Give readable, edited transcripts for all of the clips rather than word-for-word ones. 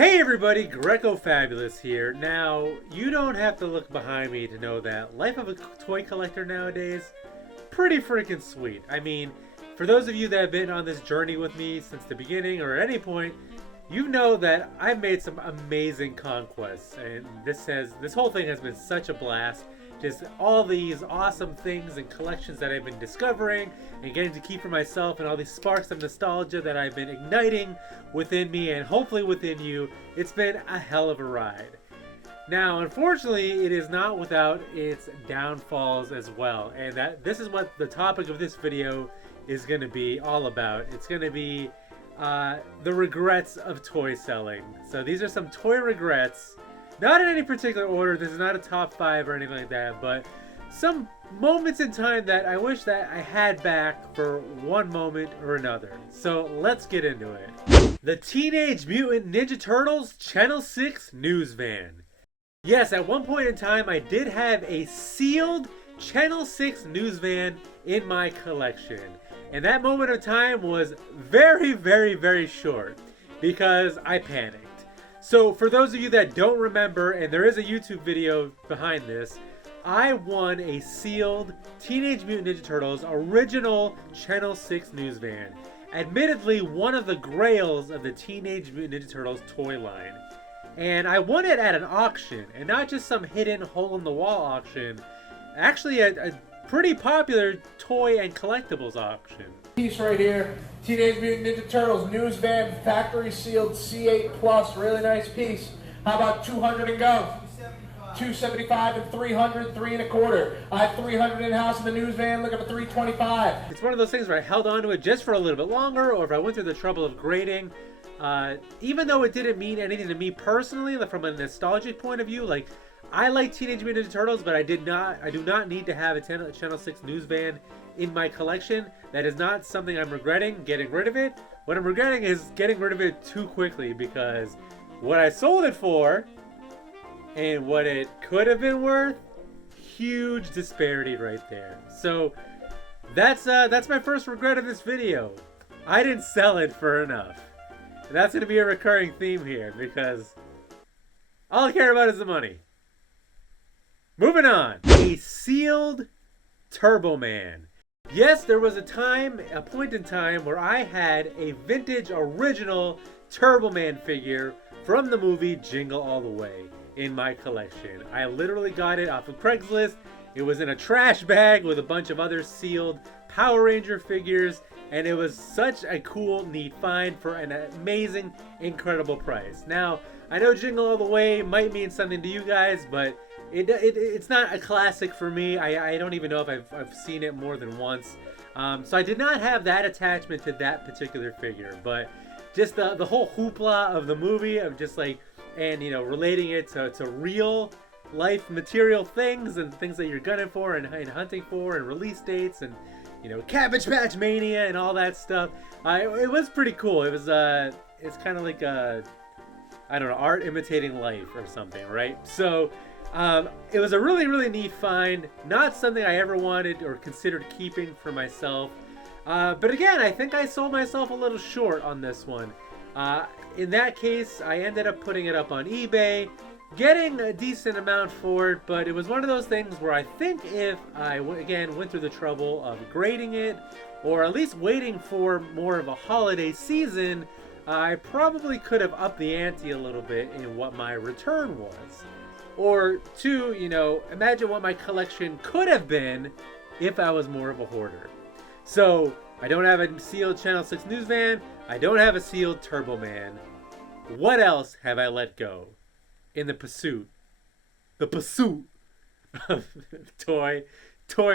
Hey everybody, Greco Fabulous here. Now, you don't have to look behind me to know that life of a toy collector nowadays, pretty freaking sweet. I mean, for those of you that have been on this journey with me since the beginning or at any point, you know that I've made some amazing conquests, and this whole thing has been such a blast. Just all these awesome things and collections that I've been discovering and getting to keep for myself, and all these sparks of nostalgia that I've been igniting within me and hopefully within you. It's been a hell of a ride. Now, unfortunately, it is not without its downfalls as well, and this is what the topic of this video is going to be all about. It's going to be the regrets of toy selling. So these are some toy regrets. Not in any particular order, this is not a top 5 or anything like that, but some moments in time that I wish that I had back for one moment or another. So let's get into it. The Teenage Mutant Ninja Turtles Channel 6 News Van. Yes, at one point in time I did have a sealed Channel 6 news van in my collection. And that moment of time was very, very, very short because I panicked. So for those of you that don't remember, and there is a YouTube video behind this, I won a sealed Teenage Mutant Ninja Turtles original Channel 6 news van. Admittedly, one of the grails of the Teenage Mutant Ninja Turtles toy line. And I won it at an auction, and not just some hidden hole-in-the-wall auction. Actually, a pretty popular toy and collectibles auction. Piece right here, Teenage Mutant Ninja Turtles news van, factory sealed C8 plus, really nice piece. How about 200 and go? 275 and 300, 3 and a quarter. I have 300 in house in the news van, looking for 325. It's one of those things where I held on to it just for a little bit longer, or if I went through the trouble of grading. Even though it didn't mean anything to me personally, from a nostalgic point of view, like I like Teenage Mutant Ninja Turtles, but I do not need to have a Channel 6 news van in my collection. That is not something I'm regretting, getting rid of it. What I'm regretting is getting rid of it too quickly, because what I sold it for and what it could have been worth, huge disparity right there. So that's my first regret of this video. I didn't sell it for enough. And that's going to be a recurring theme here, because all I care about is the money. Moving on. A sealed Turbo Man. Yes, there was a point in time where I had a vintage original Turbo Man figure from the movie Jingle All the Way in my collection. I literally got it off of Craigslist. It was in a trash bag with a bunch of other sealed Power Ranger figures, and it was such a cool, neat find for an amazing, incredible price. Now, I know Jingle All the Way might mean something to you guys, but it's not a classic for me. I don't even know if I've seen it more than once. So I did not have that attachment to that particular figure, but just the whole hoopla of the movie of just like, and you know, relating it to real life material things and things that you're gunning for and hunting for and release dates and, you know, Cabbage Patch Mania and all that stuff. It was pretty cool. It was it's kind of like I don't know, art imitating life or something, right? So it was a really, really neat find. Not something I ever wanted or considered keeping for myself. But again, I think I sold myself a little short on this one. In that case, I ended up putting it up on eBay, getting a decent amount for it, but it was one of those things where I think if I, again, went through the trouble of grading it, or at least waiting for more of a holiday season, I probably could have upped the ante a little bit in what my return was. Or two, you know, imagine what my collection could have been if I was more of a hoarder. So, I don't have a sealed Channel 6 news van. I don't have a sealed Turbo Man. What else have I let go in the pursuit of toy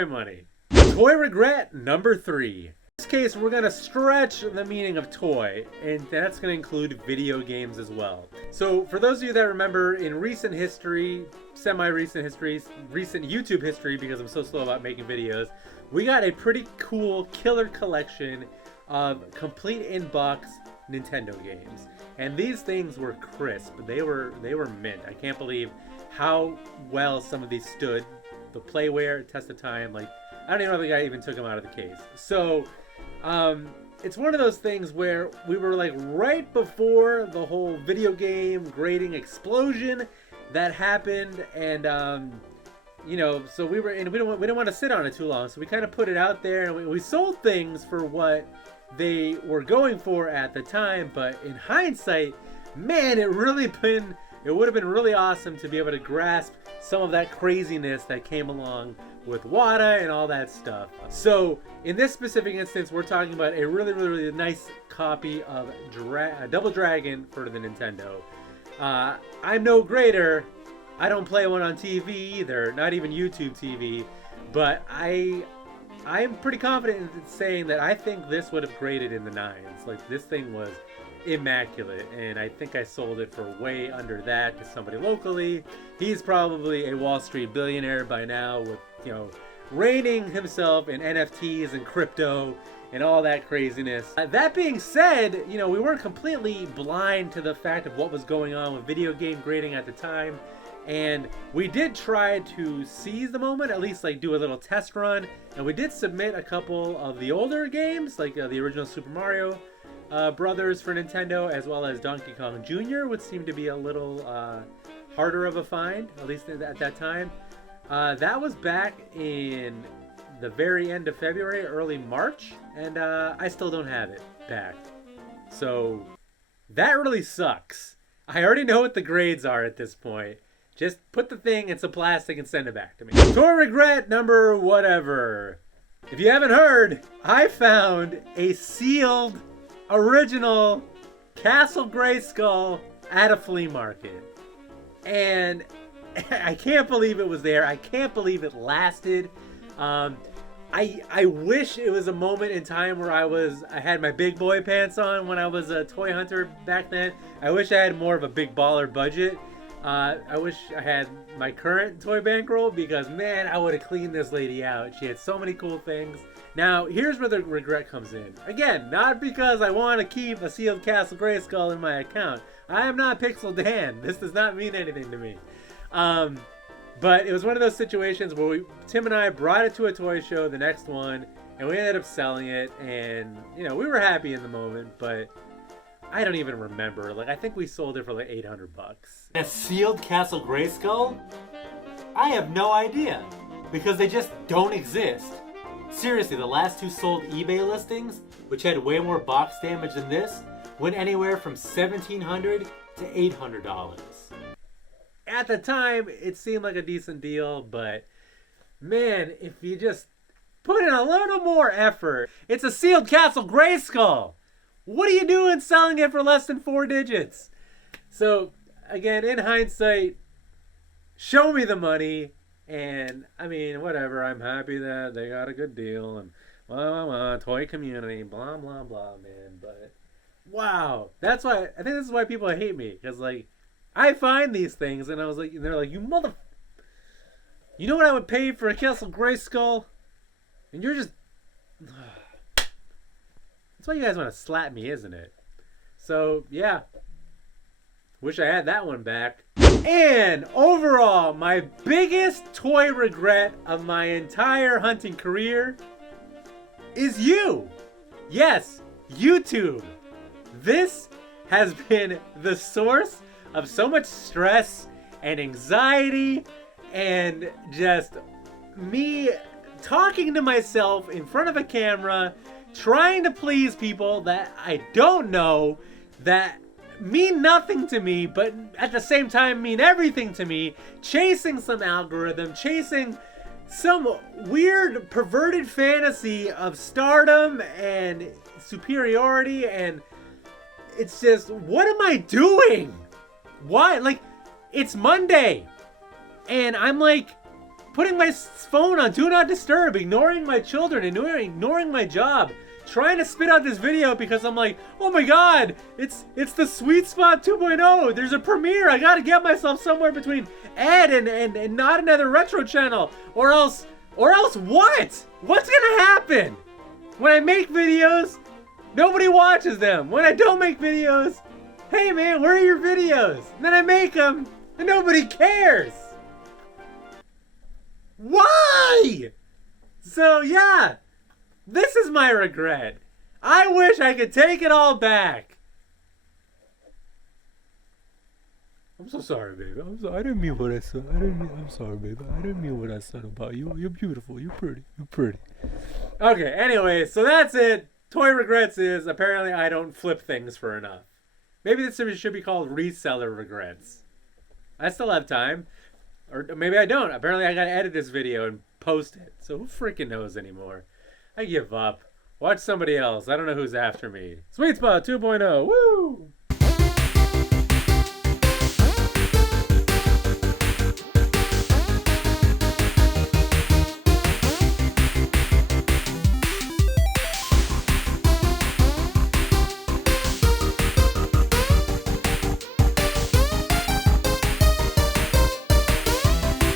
money? Toy regret number 3. In this case, we're going to stretch the meaning of toy, and that's going to include video games as well. So for those of you that remember, in recent history, semi-recent history, recent YouTube history, because I'm so slow about making videos, we got a pretty cool killer collection of complete in-box Nintendo games. And these things were crisp. They were mint. I can't believe how well some of these stood the playwear, test of time. Like, I don't even know if the guy even took them out of the case. So it's one of those things where we were like right before the whole video game grading explosion that happened, and you know, so we didn't want to sit on it too long, so we kind of put it out there, and we sold things for what they were going for at the time. But in hindsight, man, it would have been really awesome to be able to grasp some of that craziness that came along with WADA and all that stuff. So in this specific instance, we're talking about a really nice copy of Double Dragon for the Nintendo. I'm no grader. I don't play one on TV either, not even YouTube TV, but I'm pretty confident in saying that I think this would have graded in the 9s. Like, this thing was immaculate, and I think I sold it for way under that to somebody locally. He's probably a Wall Street billionaire by now, with, you know, reigning himself in NFTs and crypto and all that craziness. That being said, you know, we weren't completely blind to the fact of what was going on with video game grading at the time. And we did try to seize the moment, at least like do a little test run. And we did submit a couple of the older games, like the original Super Mario Brothers for Nintendo, as well as Donkey Kong Jr., which seemed to be a little harder of a find, at least at that time. That was back in the very end of February, early March, and I still don't have it back. So that really sucks. I already know what the grades are at this point. Just put the thing in some plastic and send it back to me. Toy regret number whatever. If you haven't heard, I found a sealed original Castle Greyskull at a flea market. And I can't believe it was there. I can't believe it lasted. I wish it was a moment in time where I had my big boy pants on when I was a toy hunter back then. I wish I had more of a big baller budget. I wish I had my current toy bankroll, because man, I would have cleaned this lady out. She had so many cool things. Now, here's where the regret comes in. Again, not because I want to keep a sealed Castle Greyskull in my account. I am not Pixel Dan. This does not mean anything to me. But it was one of those situations where Tim and I brought it to a toy show, the next one, and we ended up selling it, and, you know, we were happy in the moment, but I don't even remember. Like, I think we sold it for like $800. A sealed Castle Greyskull? I have no idea, because they just don't exist. Seriously, the last two sold eBay listings, which had way more box damage than this, went anywhere from $1,700 to $800. At the time, it seemed like a decent deal, but man, if you just put in a little more effort. It's a sealed Castle Greyskull. What are you doing selling it for less than 4 digits? So, again, in hindsight, show me the money. And, I mean, whatever. I'm happy that they got a good deal. And, toy community, blah, blah, blah, man. But, wow. That's why, I think this is why people hate me. Because, like, I find these things, and I was like, and they're like, you know what I would pay for a Castle Greyskull? And you're just... That's why you guys want to slap me, isn't it? So, yeah. Wish I had that one back. And overall, my biggest toy regret of my entire hunting career is you. Yes, YouTube. This has been the source of so much stress and anxiety and just me talking to myself in front of a camera, trying to please people that I don't know, that mean nothing to me, but at the same time mean everything to me, chasing some algorithm, chasing some weird perverted fantasy of stardom and superiority, and it's just, what am I doing? Why? Like, it's Monday, and I'm like putting my phone on Do Not Disturb, ignoring my children, ignoring my job, trying to spit out this video because I'm like, oh my god, it's the Sweet Spot 2.0. There's a premiere. I gotta get myself somewhere between Ed and not another retro channel, or else what? What's gonna happen? When I make videos, nobody watches them. When I don't make videos, hey man, where are your videos? And then I make them and nobody cares. Why? So yeah. This is my regret. I wish I could take it all back. I'm so sorry, baby. I didn't mean what I said. I'm sorry, baby. I didn't mean what I said about you. You're beautiful. You're pretty. You're pretty. Okay, anyway, so that's it. Toy regrets is apparently I don't flip things for enough. Maybe this should be called reseller regrets. I still have time. Or maybe I don't. Apparently I gotta edit this video and post it. So who freaking knows anymore? I give up. Watch somebody else. I don't know who's after me. Sweet Spot 2.0. Woo!